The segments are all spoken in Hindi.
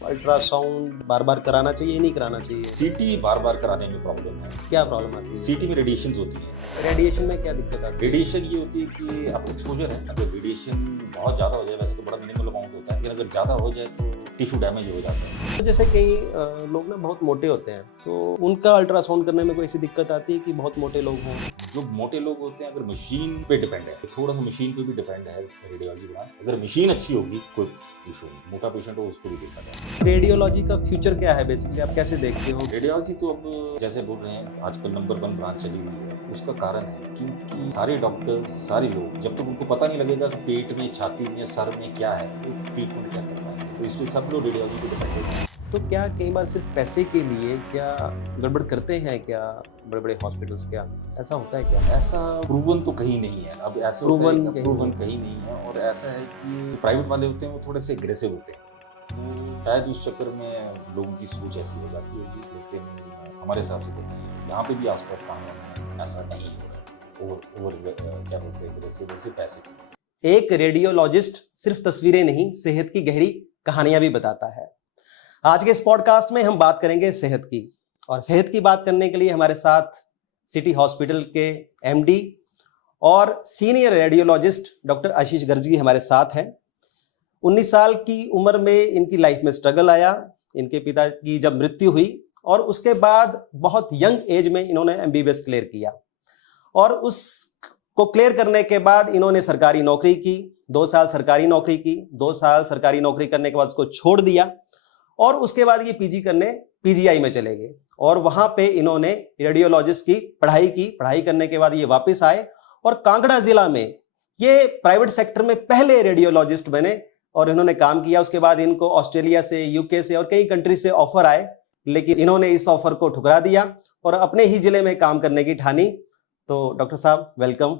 अल्ट्रासाउंड बार बार कराना चाहिए नहीं कराना चाहिए? सीटी बार बार कराने में प्रॉब्लम है। क्या प्रॉब्लम आती है? सीटी में रेडिएशंस होती हैं। रेडिएशन में क्या दिक्कत आती रेडिएशन ये होती है कि अब एक्सपोजर है, अगर रेडिएशन बहुत ज़्यादा हो जाए, वैसे तो बड़ा मिनिमल अमाउंट होता है, लेकिन अगर ज़्यादा हो जाए तो टिश्यू डैमेज हो जाता है। है? जैसे कई लोग ना बहुत मोटे होते हैं, तो उनका अल्ट्रासाउंड करने में कोई ऐसी दिक्कत आती है कि बहुत मोटे लोग हों? जो मोटे लोग होते हैं, अगर मशीन पे डिपेंड है, थोड़ा सा मशीन पे भी डिपेंड है रेडियोलॉजी का। अगर मशीन अच्छी होगी कोई इशू नहीं, मोटा पेशेंट हो उसको भी देखा जाए। रेडियोलॉजी का फ्यूचर क्या है बेसिकली, आप कैसे देखते हो? रेडियोलॉजी तो अब जैसे बोल रहे हैं आजकल नंबर 1 ब्रांच चली हुई है। उसका कारण है क्योंकि सारे डॉक्टर्स, सारे लोग, जब तक उनको पता नहीं लगेगा कि पेट में, छाती में, सर में क्या है, तो ट्रीटमेंट क्या करना है, तो इसलिए सब लोग रेडियोलॉजी पे डिपेंडेंट हैं। तो क्या कई बार सिर्फ पैसे के लिए क्या गड़बड़ करते हैं क्या बड़े बड़े हॉस्पिटल्स? क्या ऐसा होता है क्या? ऐसा प्रूवन तो कहीं नहीं है। अब ऐसा होता है Proven कि प्रूवन कहीं नहीं है, और ऐसा है कि प्राइवेट वाले होते हैं वो थोड़े से एग्रेसिव होते हैं, तो शायद उस चक्कर में लोगों की सोच ऐसी हो जाती होगी। लेकिन हमारे हिसाब से तो नहीं है। यहाँ पे भी आसपास काम ऐसा नहीं हो रहा है। और क्या बोलते हैं, एग्रेसिव सिर्फ पैसे के लिए। एक रेडियोलॉजिस्ट सिर्फ तस्वीरें नहीं, सेहत की गहरी कहानियां भी बताता है। आज के इस पॉडकास्ट में हम बात करेंगे सेहत की, और सेहत की बात करने के लिए हमारे साथ सिटी हॉस्पिटल के एमडी और सीनियर रेडियोलॉजिस्ट डॉक्टर आशीष गर्ग जी हमारे साथ हैं। 19 साल की उम्र में इनकी लाइफ में स्ट्रगल आया। इनके पिता की जब मृत्यु हुई और उसके बाद बहुत यंग एज में इन्होंने एमबीबीएस क्लियर किया, और उसको क्लियर करने के बाद इन्होंने सरकारी नौकरी की। 2 साल सरकारी नौकरी की, 2 साल सरकारी नौकरी करने के बाद उसको छोड़ दिया, और उसके बाद ये पीजी करने पीजीआई में चले गए, और वहां पे इन्होंने रेडियोलॉजिस्ट की पढ़ाई की। पढ़ाई करने के बाद ये वापस आए और कांगड़ा जिला में ये प्राइवेट सेक्टर में पहले रेडियोलॉजिस्ट बने, और इन्होंने काम किया। उसके बाद इनको ऑस्ट्रेलिया से, यूके से और कई कंट्री से ऑफर आए, लेकिन इन्होंने इस ऑफर को ठुकरा दिया और अपने ही जिले में काम करने की ठानी। तो डॉक्टर साहब welcome.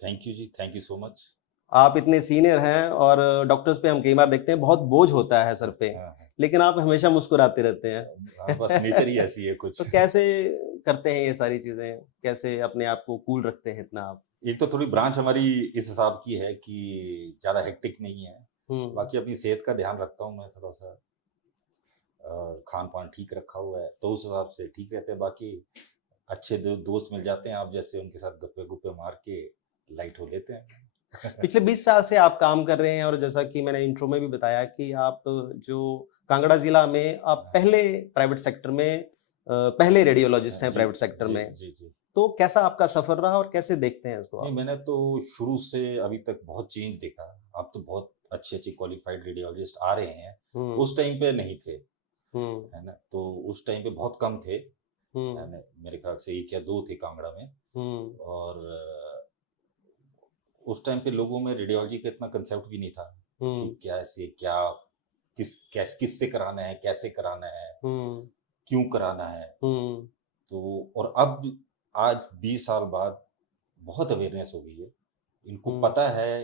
Thank you ji, thank you so much. आप इतने सीनियर हैं, और डॉक्टर्स पे हम कई बार देखते हैं बहुत बोझ होता है सर पे, लेकिन आप हमेशा मुस्कुराते रहते हैं। बस नेचर ही ऐसी है कुछ। तो कैसे करते हैं ये सारी चीजें, कैसे अपने आप को कूल रखते हैं इतना आप? एक तो थोड़ी ब्रांच हमारी इस हिसाब की है कि ज्यादा हेक्टिक नहीं है। बाकी अपनी सेहत का ध्यान रखता हूँ मैं थोड़ा सा, खान पान ठीक रखा हुआ है, तो उस हिसाब से ठीक रहते हैं। बाकी अच्छे दोस्त मिल जाते हैं आप जैसे, उनके साथ गप्पे गुप्पे मार के लाइट हो लेते हैं। पिछले 20 साल से आप काम कर रहे हैं, और जैसा कि मैंने इंट्रो में भी बताया कि आप जो कांगड़ा जिला में आप पहले प्राइवेट सेक्टर में पहले रेडियोलॉजिस्ट हैं प्राइवेट सेक्टर में। जी जी। तो कैसा आपका सफर रहा और कैसे देखते हैं इसको नहीं, आप? मैंने तो शुरू से अभी तक बहुत चेंज देखा। अब तो बहुत अच्छे अच्छे क्वालिफाइड रेडियोलॉजिस्ट आ रहे हैं, उस टाइम पे नहीं थे, है ना। तो उस टाइम पे बहुत कम थे, है ना। मेरे ख्याल से 1 या 2 थे कांगड़ा में। और उस टाइम पे लोगों में रेडियोलॉजी का इतना कंसेप्ट भी नहीं था कि कैसे, क्या, किस से कराना है, कैसे कराना है, क्यों कराना है। तो और अब आज 20 साल बाद बहुत अवेयरनेस हो गई है, इनको पता है,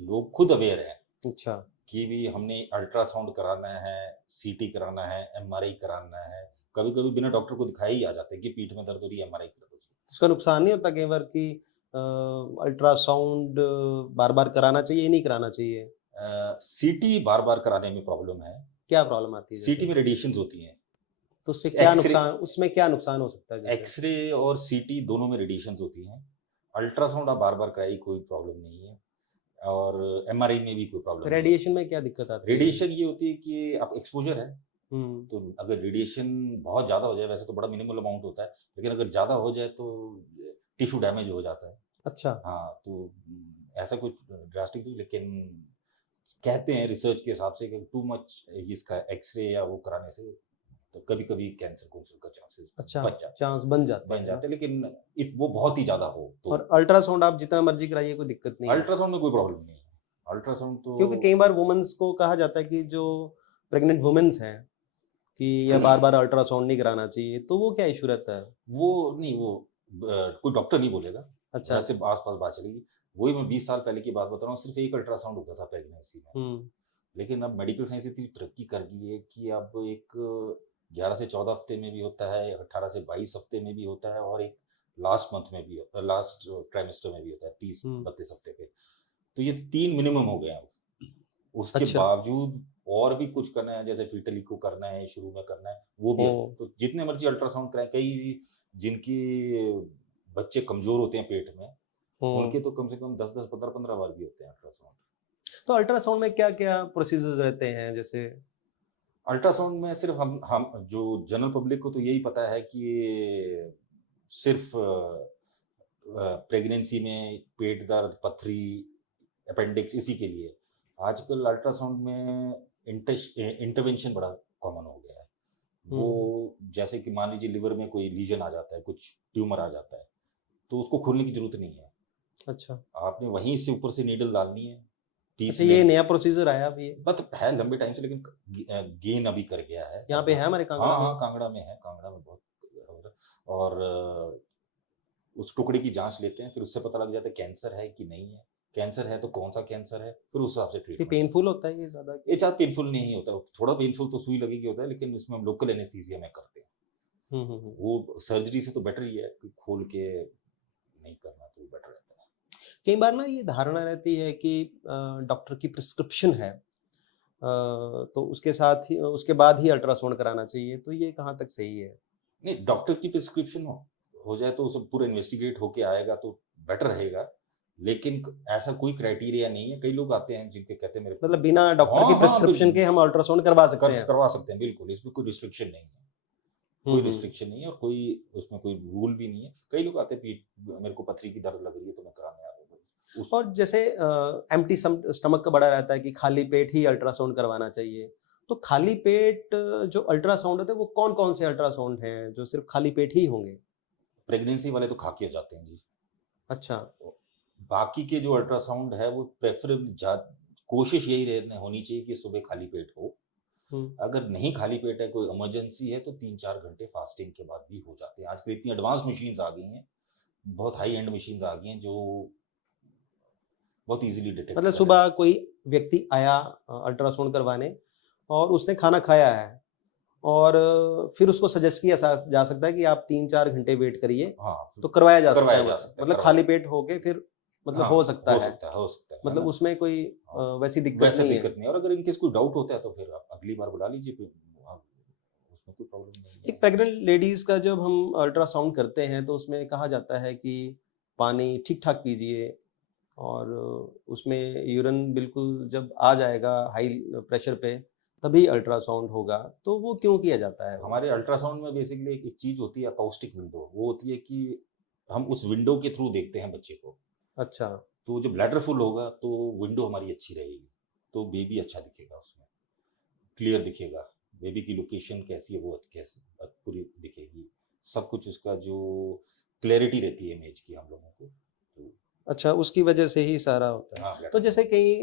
लोग खुद अवेयर हैं। अच्छा। कि भी हमने अल्ट्रासाउंड कराना है, सीटी कराना है, एमआरआई कराना है। कभी कभी बिना डॉक्टर को दिखाई ही आ जाते हैं कि पीठ में दर्द हो रही है, एमआरआई करा दो। उसका नुकसान नहीं होता कई बार कि अल्ट्रासाउंड बार बार कराना चाहिए नहीं कराना चाहिए? सीटी बार बार कराने में प्रॉब्लम है। क्या प्रॉब्लम आती है? सीटी में रेडिएशंस होती हैं, तो उससे क्या नुकसान, उसमें क्या नुकसान हो सकता है? एक्सरे और सीटी दोनों में रेडिएशंस होती हैं। अल्ट्रासाउंड आप बार बार कराइए, कोई प्रॉब्लम नहीं है, और एमआरआई में भी कोई प्रॉब्लम नहीं है। रेडिएशन में क्या दिक्कत आती है? रेडिएशन ये होती है कि आप एक्सपोजर है, तो अगर रेडिएशन बहुत ज़्यादा हो जाए, वैसे तो बड़ा मिनिमल अमाउंट होता है, लेकिन अगर ज़्यादा हो जाए तो टिश्यू डैमेज हो जाता है। अच्छा। हाँ, तो ऐसा कुछ ड्रास्टिक नहीं, लेकिन कहते हैं रिसर्च के हिसाब से कि टू मच इसका एक्सरे या वो कराने से तो कभी कभी कैंसर का चांसेस चांस बन जाते हैं, लेकिन वो बहुत ही ज़्यादा हो तो। और अल्ट्रासाउंड आप जितना मर्जी कराइए कोई दिक्कत नहीं है? अल्ट्रासाउंड में कोई प्रॉब्लम नहीं है। अल्ट्रासाउंड तो क्योंकि कई बार वुमेन्स को कहा जाता है कि जो प्रेग्नेंट वुमेन्स हैं कि यह बार बार अल्ट्रासाउंड नहीं कराना चाहिए, तो वो क्या इशू रहता है? वो नहीं, वो कोई डॉक्टर नहीं बोलेगा। अच्छा। वैसे आस पास बात चलेगी। वही मैं 20 साल पहले की बात बता रहा हूँ, सिर्फ एक अल्ट्रासाउंड होता था प्रेगनेंसी में। लेकिन अब मेडिकल साइंस इतनी तरक्की कर गई है कि अब एक 11 से 14 हफ्ते में भी होता है, 18 से 22 हफ्ते में भी होता है, और एक लास्ट मंथ में भी होता है, लास्ट ट्राइमेस्टर में भी होता है, 30-32 हफ्ते पे। तो ये 3 मिनिमम हो गए अब। उसके बावजूद और भी कुछ करना है, जैसे फीटल इको करना है, शुरू में करना है, वो भी है। तो जितने मर्जी अल्ट्रासाउंड कराएं, कई जिनकी बच्चे कमजोर होते हैं पेट में, उनके तो कम से कम 10-10, 15-15 बार भी होते हैं अल्ट्रासाउंड। तो अल्ट्रासाउंड में क्या क्या प्रोसीजर्स रहते हैं? जैसे अल्ट्रासाउंड में सिर्फ हम जो जनरल पब्लिक को तो यही पता है कि ये सिर्फ प्रेगनेंसी में पेट दर्द, पथरी, अपेंडिक्स, इसी के लिए। आजकल अल्ट्रासाउंड में इंटरवेंशन बड़ा कॉमन हो गया है। वो जैसे कि मान लीजिए लिवर में कोई लीजन आ जाता है, कुछ ट्यूमर आ जाता है, तो उसको खोलने की जरूरत नहीं है। अच्छा, आपने वहीं से ऊपर से नीडल डालनी है। अच्छा, ये नया प्रोसीजर आया अभी? बट है लंबे टाइम से, लेकिन गेन अभी कर गया है। यहाँ पे है हमारे कांगड़ा में? हाँ, कांगड़ा में है, कांगड़ा में बहुत। और उस टुकड़े की जांच लेते हैं, फिर उससे पता लग जाता है कैंसर है कि नहीं है। कैंसर है तो कौन सा कैंसर है, फिर उस हिसाब से ट्रीटमेंट। पेनफुल होता है ये ज्यादा? ये ज़्यादा पेनफुल नहीं होता, थोड़ा पेनफुल तो सुई लगेगी होता है, लेकिन इसमें हम लोकल एनेस्थीसिया में करते हैं। वो सर्जरी से तो बेटर ही है, खोल के नहीं करना तो बेटर रहता है। कई बार ना ये धारणा रहती है कि डॉक्टर की प्रिस्क्रिप्शन है, तो उसके साथ ही, उसके बाद ही अल्ट्रासाउंड कराना चाहिए, तो ये कहाँ तक सही है? नहीं, डॉक्टर की प्रिस्क्रिप्शन हो जाए तो उसे पूरा इन्वेस्टिगेट होके आएगा तो बेटर रहेगा, लेकिन ऐसा कोई क्राइटेरिया नहीं है। कई लोग आते हैं जिनके कहते हैं मेरे, मतलब बिना डॉक्टर की प्रिस्क्रिप्शन के हम अल्ट्रासाउंड करवा सकते हैं? करवा सकते हैं, बिल्कुल। इसमें कोई रिस्ट्रिक्शन नहीं है, कोई रिस्ट्रिक्शन नहीं है, और कोई उसमें कोई रूल भी नहीं है। कई लोग आते हैं, मेरे को पथरी की दर्द लग रही है तो मैं कराने आ रहा हूँ। और जैसे एम्प्टी स्टमक का बड़ा रहता है कि खाली पेट ही अल्ट्रासाउंड करवाना चाहिए, तो खाली पेट जो अल्ट्रासाउंड होते हैं वो कौन कौन से अल्ट्रासाउंड हैं जो सिर्फ खाली पेट ही होंगे? प्रेगनेंसी वाले तो खा के हो जाते हैं जी। अच्छा। बाकी के जो अल्ट्रासाउंड है वो प्रेफरेबल, कोशिश यही होनी चाहिए कि सुबह खाली पेट हो। अगर नहीं खाली पेट है, कोई इमरजेंसी है, तो 3-4 घंटे फास्टिंग के बाद भी हो जाते हैं। आजकल इतनी एडवांस मशीन्स आ गई हैं, बहुत हाई एंड मशीन्स आ गई हैं जो बहुत इजीली डिटेक्ट। मतलब सुबह कोई व्यक्ति आया अल्ट्रासाउंड करवाने और उसने खाना खाया है, और फिर उसको सजेस्ट किया जा सकता है कि आप 3-4 घंटे वेट करिए। हाँ, तो करवाया जा सकता है, मतलब खाली पेट होके फिर मतलब हाँ, हो सकता है। हो सकता है, मतलब उसमें कोई वैसी दिक्कत नहीं है। और अगर इनकेस कोई डाउट होता है तो फिर आप अगली बार बुला लीजिए, फिर उसमें कोई प्रॉब्लम नहीं है। एक प्रेग्नेंट लेडीज का जब हम अल्ट्रासाउंड करते हैं तो उसमें कहा जाता है कि पानी ठीक ठाक पीजिए, और उसमें यूरिन बिल्कुल जब आ जाएगा हाई प्रेशर पे तभी अल्ट्रासाउंड होगा, तो वो क्यों किया जाता है? हमारे अल्ट्रासाउंड में बेसिकली एक चीज होती है, अकाउस्टिक विंडो। वो होती है कि हम उस विंडो के थ्रू देखते हैं बच्चे को। अच्छा। तो जब ब्लैडर फुल होगा तो विंडो हमारी अच्छी रहेगी, तो बेबी अच्छा दिखेगा, उसमें क्लियर दिखेगा, बेबी की लोकेशन कैसी है वो कैसी पूरी दिखेगी, सब कुछ उसका जो क्लैरिटी रहती है इमेज की हम लोगों को। तो अच्छा, उसकी वजह से ही सारा होता है। हाँ, तो जैसे कई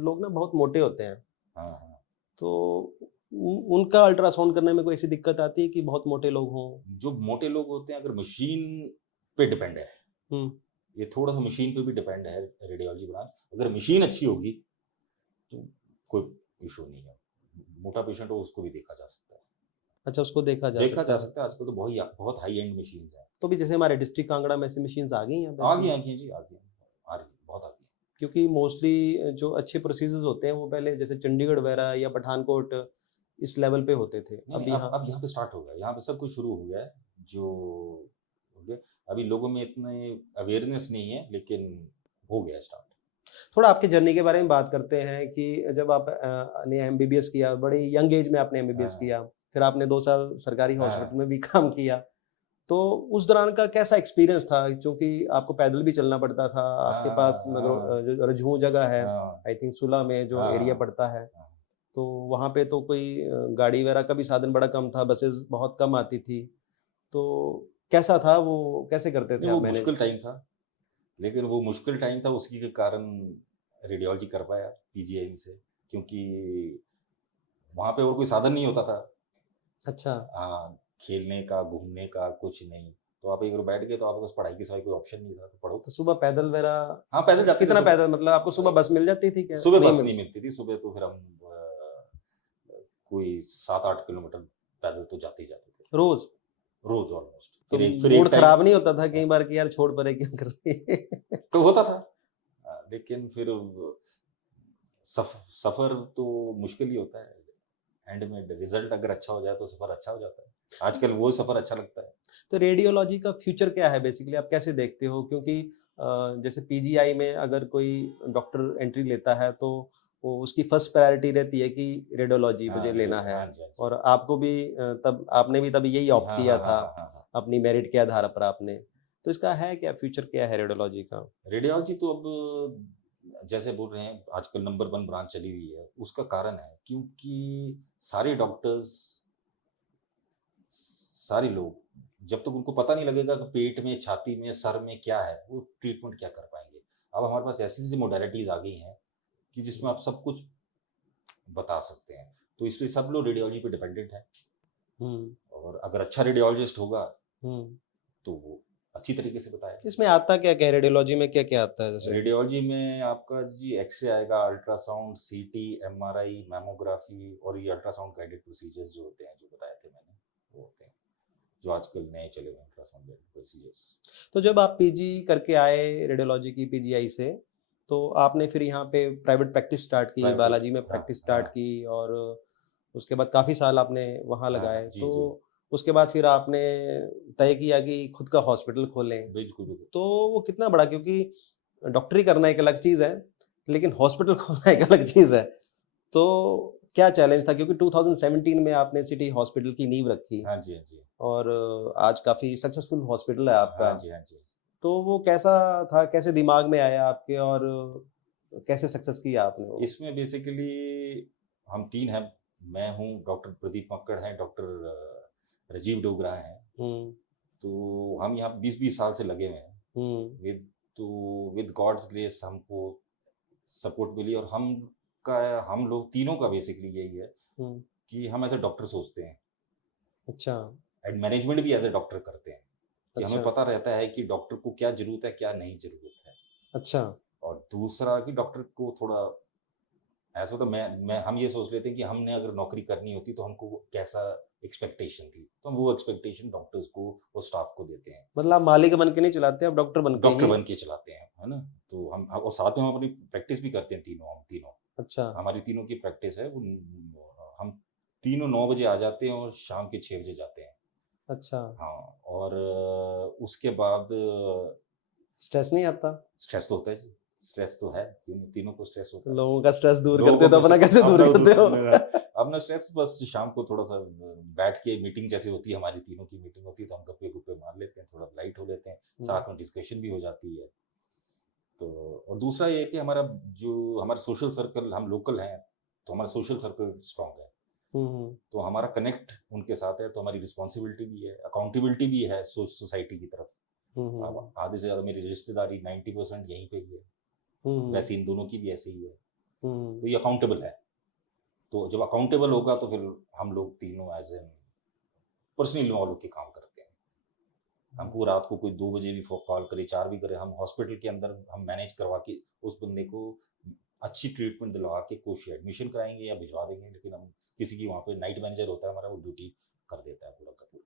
लोग ना बहुत मोटे होते हैं, हाँ, तो उनका अल्ट्रासाउंड करने में कोई ऐसी दिक्कत आती है कि बहुत मोटे लोग हों? जो मोटे लोग होते हैं, अगर मशीन पे डिपेंड है, ये थोड़ा सा मशीन पे भी डिपेंड है रेडियोलॉजी ब्रांच। अगर मशीन अच्छी होगी तो कोई इशू नहीं है, मोटा पेशेंट हो उसको भी देखा जा सकता है। अच्छा, उसको देखा जा सकता है। आजकल तो बहुत हाई एंड मशीन्स हैं। तो भी जैसे हमारे डिस्ट्रिक्ट कांगड़ा में ऐसी मशीन्स आ गई हैं? आ गई जी, आ रही, बहुत आ गई। क्योंकि मोस्टली जो अच्छे प्रोसीजर्स होते हैं वो पहले जैसे चंडीगढ़ वगैरह या पठानकोट इस लेवल पे होते थे। अब यहाँ पे स्टार्ट हो गया, यहाँ पे सब कुछ शुरू हो गया है, जो हो गया। अभी लोगों में इतने अवेयरनेस नहीं है, लेकिन हो गया स्टार्ट। थोड़ा आपके जर्नी के बारे में बात करते हैं कि जब आपने एमबीबीएस किया, बड़ी यंग एज में आपने एमबीबीएस किया, फिर आपने 2 साल सरकारी हॉस्पिटल में भी काम किया, तो उस दौरान का कैसा एक्सपीरियंस था? क्योंकि आपको पैदल भी चलना पड़ता था, आपके पास रजहू जगह है, आई थिंक सुला में जो एरिया पड़ता है, तो वहाँ पे तो कोई गाड़ी वगैरह का भी साधन बड़ा कम था, बसेस बहुत कम आती थी, तो कैसा था वो, कैसे करते थे आप? मुश्किल टाइम था, लेकिन वो मुश्किल टाइम था उसी के कारण रेडियोलॉजी कर पाया पीजीआई से, क्योंकि वहाँ पे और कोई साधन नहीं होता था। अच्छा। हाँ, खेलने का, घूमने का कुछ नहीं, तो आप एक बार बैठ गए तो आपके पास पढ़ाई के सिवाय कोई ऑप्शन नहीं था, तो पढ़ो। तो सुबह पैदल वगैरह? हाँ, पैदल जाते। कितना पैदल, मतलब आपको सुबह बस मिल जाती थी क्या? सुबह बस नहीं मिलती थी, सुबह तो फिर हम कोई 7-8 किलोमीटर पैदल तो जाते ही जाते थे, रोज ऑलमोस्ट। तो मूड खराब नहीं होता था कई बार कि यार छोड़ परे क्यों कर रही है? तो होता था, लेकिन फिर सफर तो मुश्किल ही होता है, एंड में रिजल्ट अगर अच्छा हो जाए तो सफर अच्छा हो जाता है, आजकल वो सफर अच्छा लगता है। तो रेडियोलॉजी का फ्यूचर क्या है बेसिकली, आप कैसे देखते हो? क्योंकि जैसे पीजीआई में अगर कोई डॉक्टर एंट्री लेता है तो वो उसकी फर्स्ट प्रायोरिटी रहती है कि रेडियोलॉजी मुझे लेना है, हाँ जी, हाँ जी। और आपको भी तब आपने भी तब यही ऑप्ट हाँ किया हाँ हाँ था हाँ हाँ हाँ। अपनी मेरिट के आधार पर आपने। तो इसका है क्या फ्यूचर, क्या है रेडियोलॉजी का? रेडियोलॉजी तो अब जैसे बोल रहे हैं आजकल नंबर 1 ब्रांच चली हुई है, उसका कारण है क्योंकि सारे डॉक्टर्स, सारे लोग जब तक उनको पता नहीं लगेगा कि पेट में, छाती में, सर में क्या है, वो ट्रीटमेंट क्या कर पाएंगे। अब हमारे पास ऐसी ऐसी मोडालिटीज आ गई हैं कि जिसमें आप सब कुछ बता सकते हैं, तो इसलिए सब लोग रेडियोलॉजी पे डिपेंडेंट है। और अगर अच्छा रेडियोलॉजिस्ट होगा तो वो अच्छी तरीके से बताएगा। इसमें आता क्या क्या है? रेडियोलॉजी में क्या क्या आता है? जैसे रेडियोलॉजी में आपका जी एक्सरे आएगा, अल्ट्रासाउंड, सीटी, एमआरआई, मैमोग्राफी, और ये अल्ट्रासाउंड गाइडेड प्रोसीजर्स जो होते हैं, जो बताए थे मैंने, वो होते हैं जो आजकल नए चले हुए अल्ट्रासाउंड गाइडेड प्रोसीजर्स। तो जब आप पीजी करके आए रेडियोलॉजी की पीजीआई से, तो आपने फिर यहाँ पे प्राइवेट प्रैक्टिस स्टार्ट की, प्राइवेट, बालाजी में हाँ प्रैक्टिस हाँ स्टार्ट की, और उसके बाद काफ़ी साल आपने वहाँ हाँ लगाए। जी तो जी, उसके बाद फिर आपने तय किया कि खुद का हॉस्पिटल खोलें। बिल्कुल बिल्कुल। तो वो कितना बड़ा, क्योंकि डॉक्टरी करना एक अलग चीज़ है, लेकिन हॉस्पिटल खोलना एक अलग चीज़ है। तो क्या चैलेंज था? क्योंकि 2017 में आपने सिटी हॉस्पिटल की नींव रखी, हाँ जी, हाँ जी, और आज काफ़ी सक्सेसफुल हॉस्पिटल है आपका। हाँ जी, हाँ जी। तो वो कैसा था? कैसे दिमाग में आया आपके, और कैसे सक्सेस किया आपने वो? इसमें बेसिकली हम 3 हैं। मैं हूँ, डॉक्टर प्रदीप मक्कड़ हैं, डॉक्टर राजीव डोगरा हैं। हुँ, तो हम यहाँ 20-20 साल से लगे हुए हैं। हुँ, विद तो विद गॉड्स ग्रेस हमको सपोर्ट मिली, और हम लोग तीनों का बेसिकली यही है हुँ। कि हम एज़ अ डॉक्टर सोचते हैं, अच्छा, एंड मैनेजमेंट भी एज़ अ डॉक्टर करते हैं, कि हमें अच्छा, पता रहता है कि डॉक्टर को क्या ज़रूरत है, क्या नहीं ज़रूरत है। अच्छा। और दूसरा कि डॉक्टर को थोड़ा ऐसा, तो मैं हम ये सोच लेते हैं कि हमने अगर नौकरी करनी होती तो हमको कैसा एक्सपेक्टेशन थी, तो हम वो एक्सपेक्टेशन डॉक्टर्स को और स्टाफ को देते हैं। मतलब आप मालिक बन के नहीं चलाते, आप डॉक्टर बन के डॉक्टर ही। बन के चलाते हैं, है ना? तो हम और साथ में हम अपनी प्रैक्टिस भी करते हैं, हम तीनों। अच्छा, हमारी तीनों की प्रैक्टिस है, वो हम तीनों 9 बजे आ जाते हैं और शाम के 6 बजे जाते हैं। अच्छा। हाँ, और उसके बाद स्ट्रेस नहीं आता? स्ट्रेस तो होता है जी, स्ट्रेस तो है, तीनों तीनों को स्ट्रेस होता है। लोगों का स्ट्रेस दूर करते लोगों हो तो को अपना कैसे दूर करते हो? अपना स्ट्रेस बस शाम को थोड़ा सा बैठ के मीटिंग जैसे होती है, हमारी तीनों की मीटिंग होती है, तो हम गप्पे गुप्पे मार लेते हैं, थोड़ा लाइट हो लेते हैं, हुँ, साथ में डिस्कशन भी हो जाती है। तो और दूसरा ये है कि हमारा सोशल सर्कल, हम लोकल हैं, तो हमारा सोशल सर्कल स्ट्रांग है। हुँ, हुँ, तो हमारा कनेक्ट उनके साथ है, तो हमारी रिस्पॉन्सिबिलिटी भी है, अकाउंटेबिलिटी भी है सोसाइटी की तरफ। हुँ, अब हुँ, आधे से ज़्यादा मेरी रिश्तेदारी 90% यहीं पे ही है, हुँ, वैसे इन दोनों की भी ऐसे ही है। हुँ, तो ये अकाउंटेबल है। तो जब अकाउंटेबल होगा तो फिर हम लोग तीनों एज़ एन पर्सनली इन्वॉल्व होके काम करते हैं। हमको रात को कोई 2 बजे भी फ़ो कॉल करे, 4 भी करे, हम हॉस्पिटल के अंदर हम मैनेज करवा के उस बंदे को अच्छी ट्रीटमेंट दिलवा के कोशिश एडमिशन कराएँगे या भिजवा देंगे, लेकिन हम किसी की वहाँ पे नाइट मैनेजर होता है हमारा, वो ड्यूटी कर देता है पूरा का पूरा,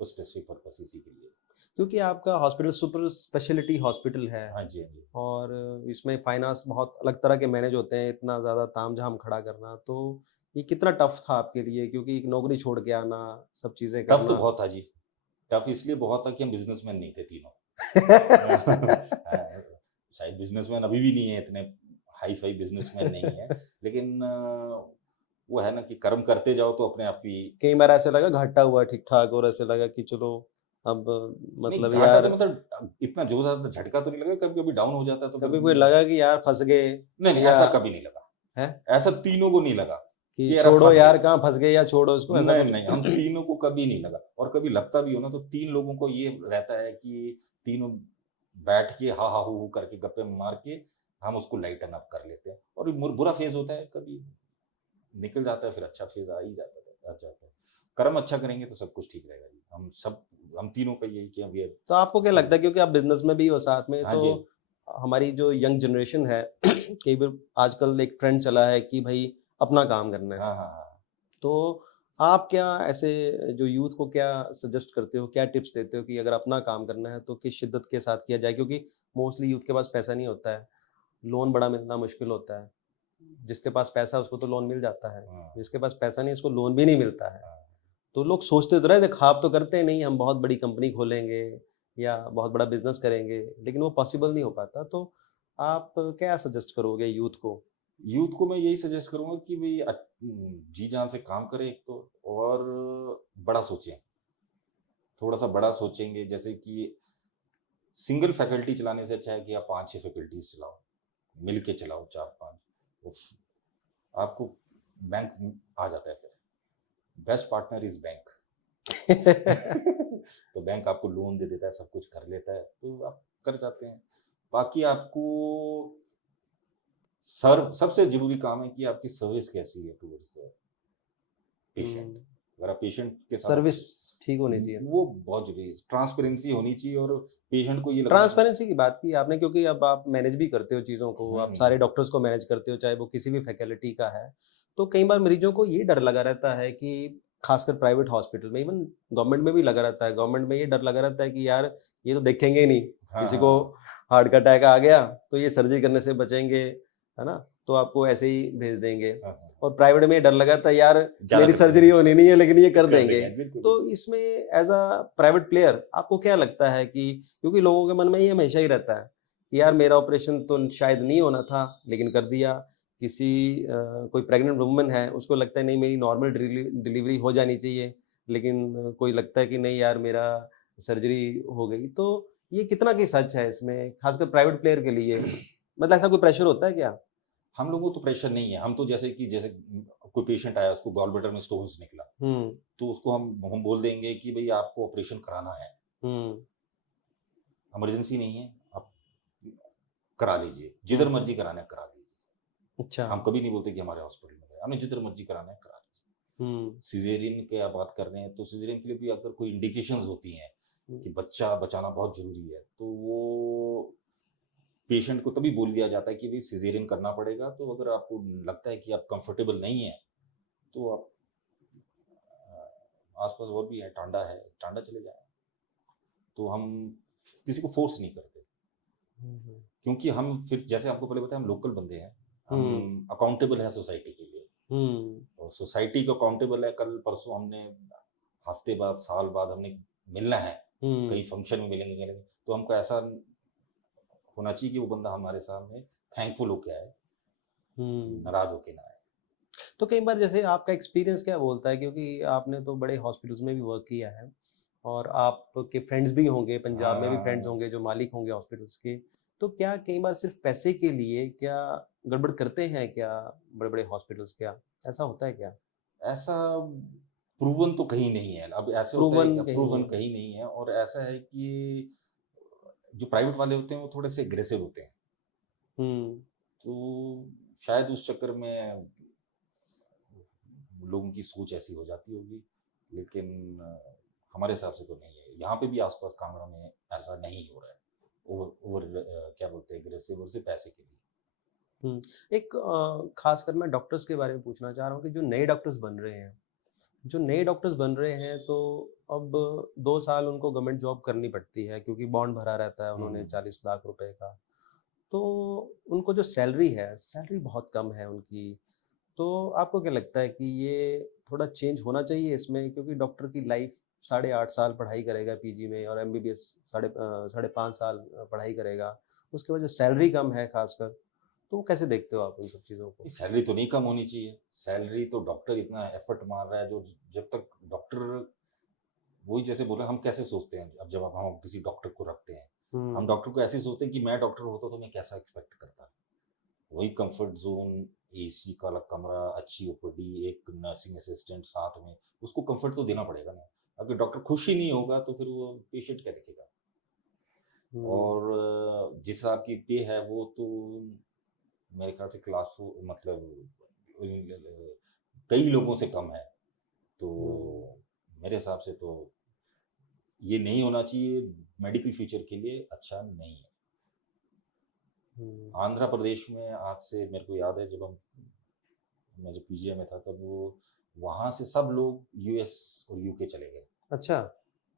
वो स्पेसिफिक पर्पस इसी के लिए। क्योंकि आपका हॉस्पिटल सुपर स्पेशलिटी हॉस्पिटल है, हाँ जी, हाँ जी। और इसमें फाइनेंस बहुत अलग तरह के मैनेज होते हैं, इतना ज़्यादा तामझाम खड़ा करना, तो ये कितना टफ था आपके लिए? क्योंकि एक नौकरी छोड़ के आना, सब चीज़ें टफ़ तो करना। बहुत था जी। टफ़ इसलिए बहुत था कि हम बिज़नेसमैन नहीं थे तीनों। शायद बिज़नेसमैन अभी भी नहीं है, इतने हाई-फ़ाई बिज़नेसमैन नहीं है, लेकिन वो है ना कि कर्म करते जाओ तो अपने आप ही कई बार ऐसा लगा घाटा हुआ ठीक-ठाक, और ऐसा लगा कि चलो अब नहीं, मतलब घाटा तो यार, मतलब इतना ज़ोर झटका तो नहीं लगा, कभी-कभी डाउन हो जाता है तो फिर कभी कोई लगा कि यार फँस गए, नहीं, नहीं, या ऐसा कभी नहीं लगा। है ऐसा तीनों को नहीं लगा कि कि यार अब छोड़ो फँस गए। यार कहाँ फँस गए, या छोड़ो इसको, ऐसा नहीं, कुछ? नहीं, हम तीनों को कभी नहीं लगा, और कभी लगता भी हो ना तो 3 लोगों को ये रहता है कि तीनों बैठ के हा, हा, हू, हू करके गप्पे मार के हम उसको लाइटन अप कर लेते हैं, और बुरा फ़ेज़ होता है, कभी निकल जाता है, फिर अच्छा फ़ेज़ आ जाता है। कर्म अच्छा करेंगे तो सब कुछ ठीक रहेगा जी। हम तीनों का यही कि अब ये तो आपको क्या लगता सब है, क्योंकि आप बिज़नेस में भी हो साथ में, हाँ तो जी। हमारी जो यंग जनरेशन है कई बार आजकल एक ट्रेंड चला है कि भई अपना काम करना है। हाँ, हाँ, हाँ। तो आप क्या ऐसे जो यूथ को क्या सजेस्ट करते हो, क्या टिप्स देते हो कि अगर अपना काम करना है तो किस शिद्दत के साथ किया जाए? क्योंकि मोस्टली यूथ के पास पैसा नहीं होता है, लोन बड़ा मिलना मुश्किल होता है। जिसके पास पैसा है उसको तो लोन मिल जाता है, जिसके पास पैसा नहीं उसको लोन भी नहीं मिलता है। तो लोग सोचते तो रहे, ख्वाब तो करते नहीं हम बहुत बड़ी कंपनी खोलेंगे या बहुत बड़ा बिजनेस करेंगे, लेकिन वो पॉसिबल नहीं हो पाता। तो आप क्या सजेस्ट करोगे यूथ को? यूथ को मैं यही सजेस्ट करूंगा कि भाई जी जान से काम करें एक तो, और बड़ा सोचें, थोड़ा सा बड़ा सोचेंगे। जैसे कि सिंगल फैकल्टी चलाने से अच्छा है कि आप 5-6 फैकल्टीज चलाओ, मिल के चलाओ 4-5, आपको बैंक आ जाता है। फिर बेस्ट पार्टनर इज बैंक। तो बैंक आपको लोन दे देता है, सब कुछ कर लेता है, तो आप कर जाते हैं। बाकी आपको सबसे जरूरी काम है कि आपकी सर्विस कैसी है टूवर्ड्स द पेशेंट। अगर आप पेशेंट के साथ सर्विस ठीक होनी चाहिए, वो बहुत जरूरी है। ट्रांसपेरेंसी होनी चाहिए और पेशेंट को ये लगना। ट्रांसपेरेंसी की बात की आपने, क्योंकि अब आप मैनेज भी करते हो चीज़ों को, आप सारे डॉक्टर्स को मैनेज करते हो, चाहे वो किसी भी फैकल्टी का है। तो कई बार मरीजों को ये डर लगा रहता है कि खासकर प्राइवेट हॉस्पिटल में, इवन गवर्नमेंट में भी लगा रहता है, गवर्नमेंट में ये डर लगा रहता है कि यार ये तो देखेंगे ही नहीं, किसी को हार्ट का अटैक आ गया तो ये सर्जरी करने से बचेंगे, है ना, तो आपको ऐसे ही भेज देंगे। और प्राइवेट में डर लगा था यार मेरी सर्जरी होनी नहीं है लेकिन ये कर देंगे। तो इसमें एज अ प्राइवेट प्लेयर आपको क्या लगता है कि, क्योंकि लोगों के मन में ये हमेशा ही रहता है कि यार मेरा ऑपरेशन तो शायद नहीं होना था लेकिन कर दिया, किसी कोई प्रेग्नेंट वुमन है उसको लगता है नहीं मेरी नॉर्मल डिलीवरी हो जानी चाहिए, लेकिन कोई लगता है कि नहीं यार मेरा सर्जरी हो गई। तो ये कितना की सच है इसमें, खासकर प्राइवेट प्लेयर के लिए? मतलब ऐसा कोई प्रेशर होता है क्या? हम लोगों को तो प्रेशर नहीं है। हम तो जैसे कोई पेशेंट आया, उसको गॉल ब्लैडर में स्टोन्स निकला, तो उसको हम बोल देंगे कि भाई आपको ऑपरेशन कराना है, इमरजेंसी नहीं है, आप करा लीजिए, जिधर मर्जी कराना है करा लीजिए। अच्छा, हम कभी नहीं बोलते कि हमारे हॉस्पिटल में हमें जिधर मर्जी कराना है करा लीजिए। सिजेरियन की आप बात कर रहे हैं, तो सिजेरियन के लिए भी अगर कोई इंडिकेशंस होती हैं कि बच्चा बचाना बहुत जरूरी है, तो वो पेशेंट को तभी बोल दिया जाता है कि भाई सिजेरियन करना पड़ेगा। तो अगर आपको लगता है कि आप कंफर्टेबल नहीं है, तो आप आसपास और भी है, टांडा है, टांडा चले जाए। तो हम किसी को फोर्स नहीं करते, क्योंकि हम फिर जैसे आपको पहले बताया हम लोकल बंदे हैं, हम अकाउंटेबल हैं सोसाइटी के लिए, और सोसाइटी को अकाउंटेबल है। कल परसों हमने हफ्ते बाद साल बाद हमने मिलना है, कहीं फंक्शन में मिलेंगे, तो हमको ऐसा होना चाहिए कि वो बंदा हमारे सामने थैंकफुल होके आए, नाराज होके ना आए। तो कई बार जैसे आपका एक्सपीरियंस क्या बोलता है, क्योंकि आपने तो बड़े हॉस्पिटल्स में भी वर्क किया है और आपके फ्रेंड्स भी होंगे, पंजाब में भी फ्रेंड्स होंगे जो मालिक होंगे हॉस्पिटल्स के, तो क्या कई बार सिर्फ पैसे के लिए क्या गड़बड़ करते हैं क्या बड़े बड़े हॉस्पिटल्स? क्या ऐसा होता है क्या? ऐसा प्रूवन तो कहीं नहीं है। अब ऐसे होता है कि प्रूवन कहीं नहीं है, और ऐसा है कि जो प्राइवेट वाले होते हैं वो थोड़े से एग्रेसिव होते हैं, तो शायद उस चक्कर में लोगों की सोच ऐसी हो जाती होगी, लेकिन हमारे हिसाब से तो नहीं है। यहाँ पे भी आसपास कांगड़ा में ऐसा नहीं हो रहा है, ओवर क्या बोलते हैं, एग्रेसिव, और सिर्फ पैसे के लिए। एक खासकर मैं डॉक्टर्स के बारे में पूछना चाह रहा हूँ कि जो नए डॉक्टर्स बन रहे हैं, तो अब 2 साल उनको गवर्नमेंट जॉब करनी पड़ती है क्योंकि बॉन्ड भरा रहता है उन्होंने 40 लाख रुपए का। तो उनको जो सैलरी बहुत कम है उनकी। तो आपको क्या लगता है कि ये थोड़ा चेंज होना चाहिए इसमें, क्योंकि डॉक्टर की लाइफ 8.5 साल पढ़ाई करेगा पीजी में और एमबीबीएस 5.5 साल पढ़ाई करेगा, उसके बाद जो सैलरी कम है खासकर, तो कैसे देखते हो आप उन सब चीज़ों को? सैलरी तो नहीं कम होनी चाहिए। सैलरी तो डॉक्टर इतना एफर्ट मार रहा है, जो जब तक डॉक्टर, वही जैसे बोला, हम कैसे सोचते हैं अब जब हम किसी डॉक्टर को रखते हैं, हम डॉक्टर को ऐसे सोचते हैं कि मैं डॉक्टर होता तो मैं कैसा एक्सपेक्ट करता। वही कंफर्ट जोन, एसी का अलग कमरा, अच्छी ओपीडी, एक नर्सिंग असिस्टेंट साथ में, उसको कंफर्ट तो देना पड़ेगा ना। अगर डॉक्टर खुश ही नहीं होगा तो फिर वो पेशेंट क्या देखेगा। और जिस हिसाब की पे है वो तो मेरे ख्याल से क्लास मतलब कई लोगों से कम है। तो मेरे हिसाब से तो ये नहीं होना चाहिए, मेडिकल फ्यूचर के लिए अच्छा नहीं है। आंध्र प्रदेश में आज से मेरे को याद है मैं जब पीजीआई में था, तब वो वहां से सब लोग यूएस और यूके चले गए। अच्छा।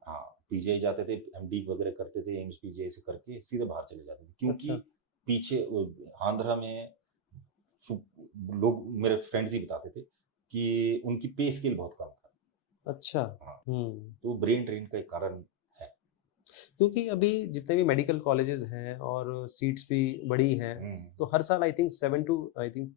हाँ, पीजीआई जाते थे, एमडी वगैरह करते थे, एम्स पीजीआई से करके सीधे बाहर चले जाते थे, क्योंकि पीछे आंध्रा में लोग मेरे फ्रेंड्स ही बताते थे कि उनकी पे स्केल बहुत कम था। अच्छा। हाँ, हम्म। तो ब्रेन ड्रेन का एक कारण है। क्योंकि अभी जितने भी मेडिकल कॉलेजेस हैं और सीट्स भी बड़ी हैं, तो हर साल आई थिंक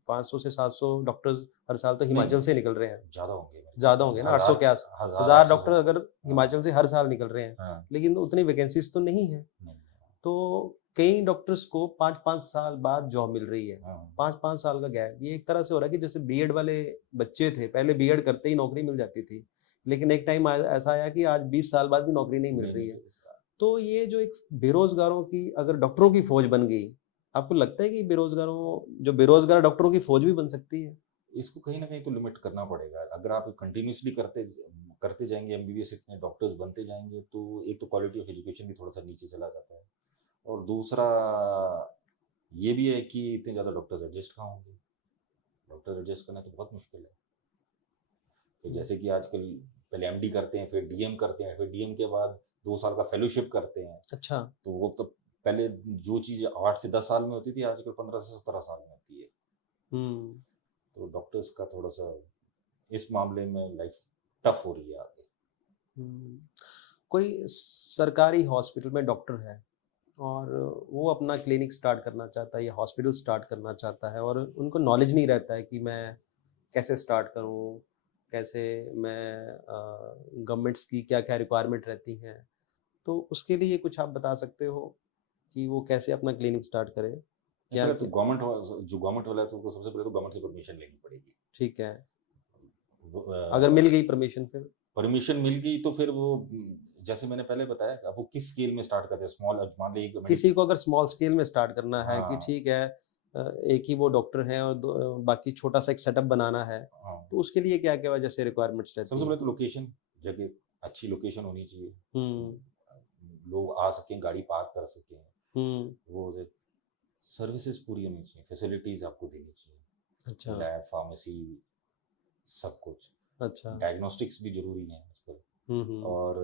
500 से 700 डॉक्टर्स हर साल तो नहीं, हिमाचल से निकल रहे हैं। ज्यादा होंगे मेरे ख्याल ज़्यादा से, होंगे ना, 800 हजार के आस हजार 1000 800 डॉक्टर अगर हाँ हिमाचल से हर साल निकल रहे हैं, हाँ, लेकिन उतनी वैकेंसीज तो नहीं है। नहीं, तो कई डॉक्टर्स को 5-5 साल बाद जॉब मिल रही है। हाँ 5-5 साल का गैप, ये एक तरह से हो रहा है कि जैसे बीएड वाले बच्चे थे, पहले बीएड करते ही नौकरी मिल जाती थी, लेकिन एक टाइम ऐसा आया कि आज 20 साल बाद भी नौकरी नहीं मिल नहीं रही मिल है। रही इसका। तो ये जो एक बेरोजगारों की, अगर डॉक्टरों की फौज बन गई, आपको लगता है कि बेरोजगार डॉक्टरों की फौज भी बन सकती है? इसको कहीं ना कहीं तो लिमिट करना पड़ेगा। अगर आप कंटिन्यूसली करते करते जाएंगे, एमबीबीएस इतने डॉक्टर्स बनते जाएंगे, तो एक तो क्वालिटी ऑफ एजुकेशन भी थोड़ा सा नीचे चला जाता है, और दूसरा ये भी है कि इतने ज़्यादा डॉक्टर्स एडजस्ट कहाँ होंगे। डॉक्टर एडजस्ट करना तो बहुत मुश्किल है। तो जैसे कि आजकल पहले एमडी करते हैं, फिर डीएम करते हैं, फिर डीएम के बाद 2 साल का फेलोशिप करते हैं। अच्छा। तो वो तो पहले जो चीज़ 8 से 10 साल में होती थी, आजकल 15 से 17 साल में होती है। हम्म। तो डॉक्टर्स का थोड़ा सा इस मामले में लाइफ टफ हो रही है आगे। हम्म। कोई सरकारी हॉस्पिटल में डॉक्टर है और वो अपना क्लिनिक स्टार्ट करना चाहता है या हॉस्पिटल स्टार्ट करना चाहता है, और उनको नॉलेज नहीं रहता है कि मैं कैसे स्टार्ट करूं, कैसे मैं, गवर्नमेंट्स की क्या क्या रिक्वायरमेंट रहती हैं, तो उसके लिए कुछ आप बता सकते हो कि वो कैसे अपना क्लिनिक स्टार्ट करे? क्या पहले तो क्या? गवर्नमेंट वाला है, तो उसको सबसे पहले तो गवर्नमेंट से परमिशन लेनी पड़ेगी। ठीक है। अगर मिल गई परमिशन फिर? परमिशन मिल गई तो फिर वो जैसे मैंने पहले बताया, अब वो किस स्केल में स्टार्ट करते हैं, स्मॉल, मान लीजिए किसी को अगर स्मॉल स्केल में स्टार्ट करना है कि हाँ ठीक है, एक ही वो डॉक्टर हैं और बाकी छोटा सा एक सेटअप बनाना है, हाँ, तो उसके लिए क्या क्या जैसे रिक्वायरमेंट्स रहती सबसे हैं? पहले तो लोकेशन, जगह, अच्छी लोकेशन होनी चाहिए, हम्म। लोग आ सकें, गाड़ी पार्क कर सकें, हम्म। वो सर्विसेज पूरी होनी चाहिए, फैसिलिटीज आपको देनी चाहिए, अच्छा। लैब, फार्मेसी, सब कुछ। अच्छा। डायग्नोस्टिक्स भी जरूरी है आजकल, हम्म। और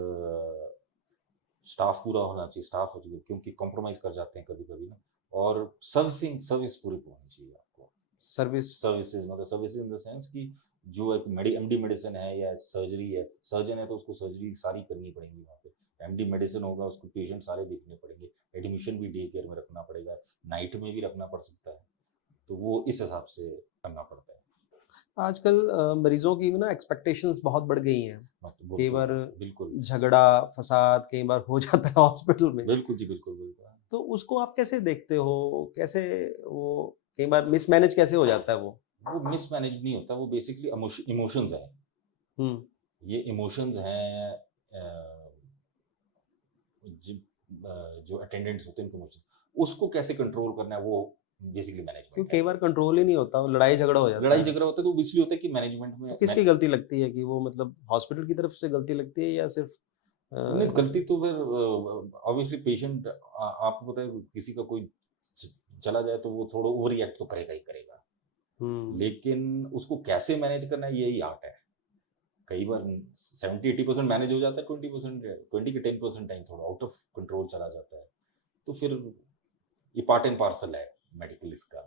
स्टाफ पूरा होना चाहिए, स्टाफ हो चाहिए, क्योंकि कॉम्प्रोमाइज कर जाते हैं कभी कभी ना। और सर्विस पूरी होनी चाहिए आपको। सर्विस। सर्विसेज मतलब सर्विसेज इन द सेंस कि जो एक एमडी मेडिसिन है या सर्जरी है, सर्जन है तो उसको सर्जरी सारी करनी पड़ेगी वहाँ पे। एमडी मेडिसिन होगा, उसको पेशेंट सारे देखने पड़ेंगे, एडमिशन भी डे केयर में रखना पड़ेगा, नाइट में भी रखना पड़ सकता है, तो वो इस हिसाब से करना पड़ता है। आजकल मरीजों की ना एक्सपेक्टेशंस बहुत बढ़ गई हैं। वो कई तो बार बिल्कुल झगड़ा फसाद कई बार हो जाता है हॉस्पिटल में, बिल्कुल जी, बिल्कुल बिल्कुल। तो उसको आप कैसे देखते हो? कैसे वो कई बार मिसमैनेज कैसे हो जाता है वो? वो मिसमैनेज नहीं होता, वो बेसिकली इमोशंस है। हम्म। ये इमोशंस हैं, जो अटेंडेंट्स होते हैं उनके इमोशंस, उसको कैसे कंट्रोल करना है, वो बेसिकली मैनेजमेंट क्योंकि है। कई बार कंट्रोल ही नहीं होता, वो लड़ाई झगड़ा हो जाता लड़ाई है। झगड़ा होता है तो इसलिए होता है कि मैनेजमेंट तो में किसकी गलती लगती है कि वो, मतलब हॉस्पिटल की तरफ से गलती लगती है या सिर्फ नहीं, गलती तो फिर ऑब्वियसली पेशेंट, आपको पता है किसी का कोई चला जाए तो वो थोड़ा ओवर रिएक्ट तो करेगा ही करेगा, हम्म। लेकिन उसको कैसे मैनेज करना है यही आर्ट है। कई बार 70-80% मैनेज हो जाता है, 20% 20 के 10% टाइम थोड़ा आउट ऑफ कंट्रोल चला जाता है, तो फिर ये पार्ट एंड पार्सल है मेडिकल इसका।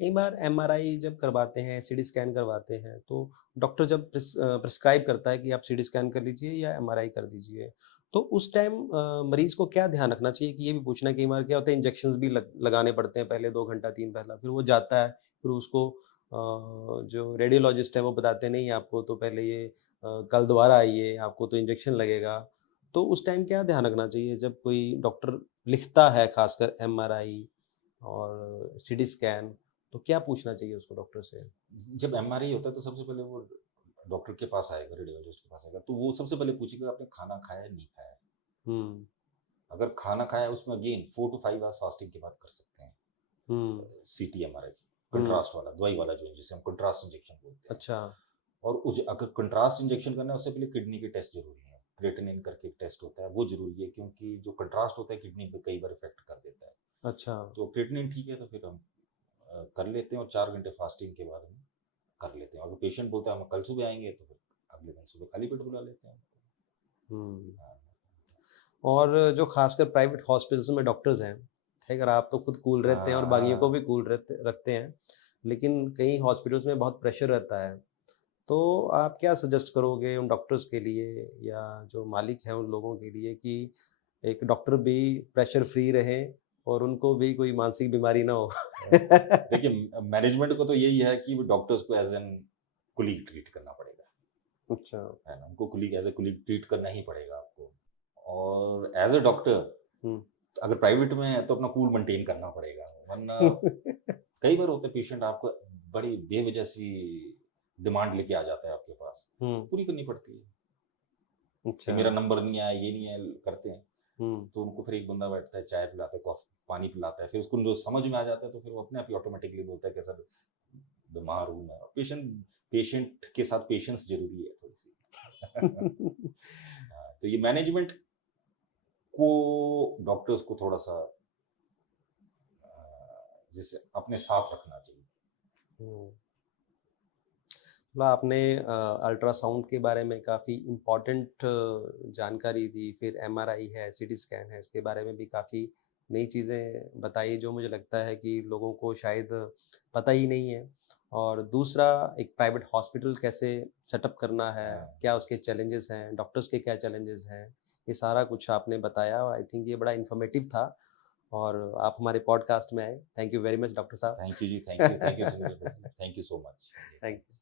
कई बार एमआरआई जब करवाते हैं, सीटी स्कैन करवाते हैं, तो डॉक्टर जब प्रिस्क्राइब करता है कि आप सीटी स्कैन कर लीजिए या एमआरआई कर दीजिए, तो उस टाइम मरीज को क्या ध्यान रखना चाहिए? कि ये भी पूछना है, कई बार क्या होता है इंजेक्शंस भी लगाने पड़ते हैं पहले 2 घंटा 3 पहला, फिर वो जाता है, फिर उसको जो रेडियोलॉजिस्ट है वो बताते हैं नहीं आपको तो पहले ये कल दोबारा आइए, आपको तो इंजेक्शन लगेगा। तो उस टाइम क्या ध्यान रखना चाहिए जब कोई डॉक्टर लिखता है, खासकर एमआरआई और सीटी स्कैन, तो क्या पूछना चाहिए उसको डॉक्टर से? जब एमआरआई होता है तो सबसे पहले वो डॉक्टर के पास आएगा, रेडियोलॉजिस्ट के पास आएगा, तो वो सबसे पहले पूछेगा आपने खाना खाया है नहीं खाया है। हुँ। अगर खाना खाया है उसमें अगेन 4 to 5 आवर्स फास्टिंग के बाद कर सकते हैं हुँ। सीटी एमआरआई, हुँ। कंट्रास्ट वाला, दवाई वाला, जो जिसे हम कंट्रास्ट इंजेक्शन बोलते हैं। अच्छा। और अगर कंट्रास्ट इंजेक्शन करना है उससे पहले किडनी के टेस्ट जरूरी है, क्रिएटिनिन करके एक टेस्ट होता है, वो जरूरी है, क्योंकि जो कंट्रास्ट होता है किडनी पे कई बार इफेक्ट कर देता है। अच्छा। तो क्रिएटिनिन ठीक है तो फिर हम कर लेते हैं, और 4 घंटे फास्टिंग के बाद हम कर लेते हैं। अगर पेशेंट बोलता है हम कल सुबह आएंगे तो फिर अगले दिन सुबह खाली पेट बुला लेते हैं। हुँ। हाँ, और जो खासकर प्राइवेट हॉस्पिटल्स में डॉक्टर्स हैं, अगर आप तो खुद कूल रहते हैं और बाकियों को हाँ, भी कूल रखते हैं, लेकिन कई हॉस्पिटल्स में बहुत प्रेशर रहता है। तो आप क्या सजेस्ट करोगे उन डॉक्टर्स के लिए या जो मालिक हैं उन लोगों के लिए कि एक डॉक्टर भी प्रेशर फ्री रहे और उनको भी कोई मानसिक बीमारी ना हो? देखिए, मैनेजमेंट को तो यही है कि डॉक्टर्स को एज एन कुलीग ट्रीट करना पड़ेगा, अच्छा। है ना? उनको colleague as a colleague treat करना ही पड़ेगा आपको। और एज ए डॉक्टर अगर प्राइवेट में है तो अपना कूल मेंटेन करना पड़ेगा, वरना कई बार होता है पेशेंट आपको बड़ी बेवजह सी डिमांड लेके आ जाता है आपके पास, पूरी करनी पड़ती है कि अच्छा। मेरा नंबर नहीं आया, ये नहीं है, करते हैं। तो उनको फिर एक बंदा बैठता है, चाय पिलाता है, कॉफी पानी पिलाता है, फिर उसको जो समझ में आ जाता है तो फिर वो अपने आप ही ऑटोमेटिकली बोलता है कि सर बीमार हूँ मैं। पेशेंट के साथ पेशेंस जरूरी है थोड़ी सी। हाँ, तो ये मैनेजमेंट को डॉक्टर्स को थोड़ा सा जिससे अपने साथ रखना चाहिए। मतलब आपने अल्ट्रासाउंड के बारे में काफ़ी इम्पोर्टेंट जानकारी दी, फिर एमआरआई है, सीटी स्कैन है, इसके बारे में भी काफ़ी नई चीज़ें बताई जो मुझे लगता है कि लोगों को शायद पता ही नहीं है। और दूसरा, एक प्राइवेट हॉस्पिटल कैसे सेटअप करना है, क्या उसके चैलेंजेस हैं, डॉक्टर्स के क्या चैलेंजेस हैं, ये सारा कुछ आपने बताया और आई थिंक ये बड़ा इन्फॉर्मेटिव था और आप हमारे पॉडकास्ट में आए। Thank you very much doctor साहब। Thank you ji, thank you, thank you so much, thank you so much, thank you.